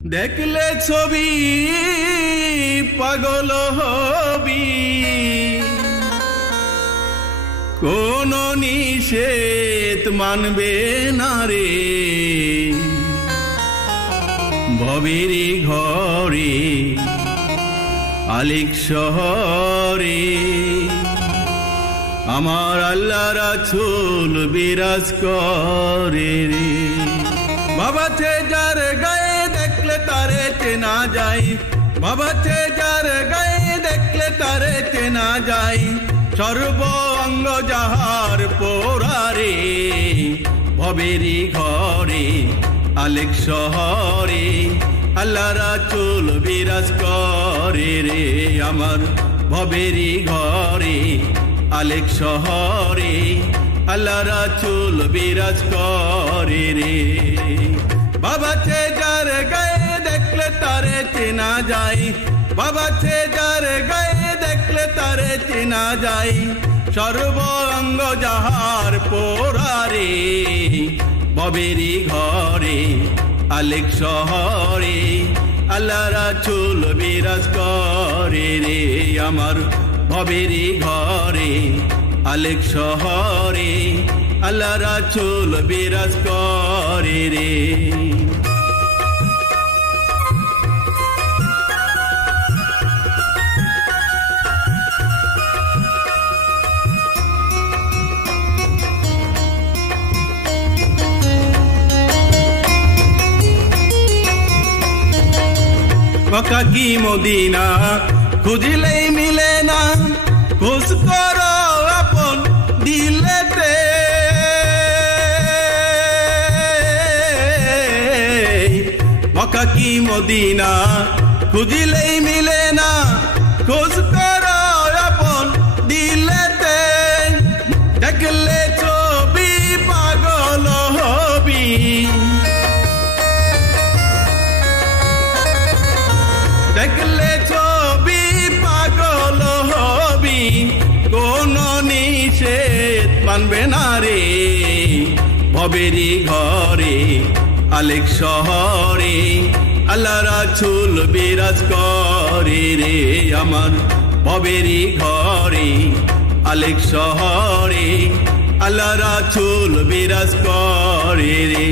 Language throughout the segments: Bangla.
দেখলে ছবি পাগল হবি, কোন নিষেধ মানবে না রে। ভবেরি ঘরে আলিক শহরে আমার আল্লাহ রাসূল বিরাজ করে রে। বাবাতে যার গায়ে দেখলে তারে চেনা যায়, বাবাতে যার গায়ে দেখলে তারে চেনা যায়। সর্ব অঙ্গ যাহার পোড়ারে ভবেরি ঘরে আলেক শহরে আল্লাহ রাসূল বিরাজ করে রে। আমার ভবেরি ঘরে আলেক শহরে আল্লাহ রাসূল বিরাজ করে রে। বাবাতে যার গায়ে দেখলে তারে চেনা যায়, বাবাতে যার গায়ে দেখলে তারে চেনা যায়। সর্ব অঙ্গ যাহার পোড়ারে ভবেরি ঘরে আলেক শহরে আল্লাহ রাসূল বিরাজ করে রে। আমার ভবেরি ঘরে আলেক শহরে আল্লাহ রাসূল বিরাজ করে রে। মক্কা কি মদিনা খুঁজলেই মিলে না, খোঁজ করো আপন দিলেতে। মক্কা কি মদিনা খুঁজলেই মিলে না, খোঁজ করো আপন দিলেতে। দেখলে ছবি পাগল হবি, দেখলে ছবি পাগল হবি, কোন নিষেধ মানবে না রে। ভবেরি ঘরে আলেক শহরে আল্লাহ রাসূল বিরাজ করে রে। আমার ভবেরি ঘরে আলেক শহরে আল্লাহ রাসূল বিরাজ করে রে।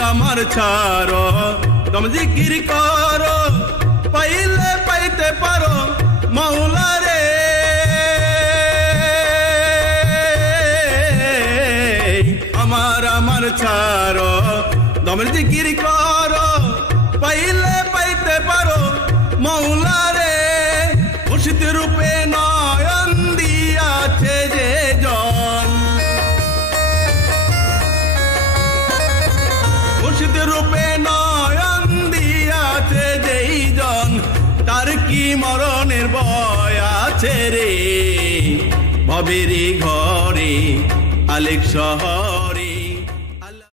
আমার ছাড়ো তুম জিকির করো, পাইলে পাইতে পারো মাওলা রে। আমার ছাড়ো তুম জিকির করো, পাইলে পাইতে পারো মাওলা রে। মুর্শিদ রূপে নয়ন দিয়াছে যে জন, মুর্শিদ রূপে নয়ন দিয়াছে যেই জন, তার কি মরণের ভয় আছে রে। ভবেরি ঘরে আলেক শহরে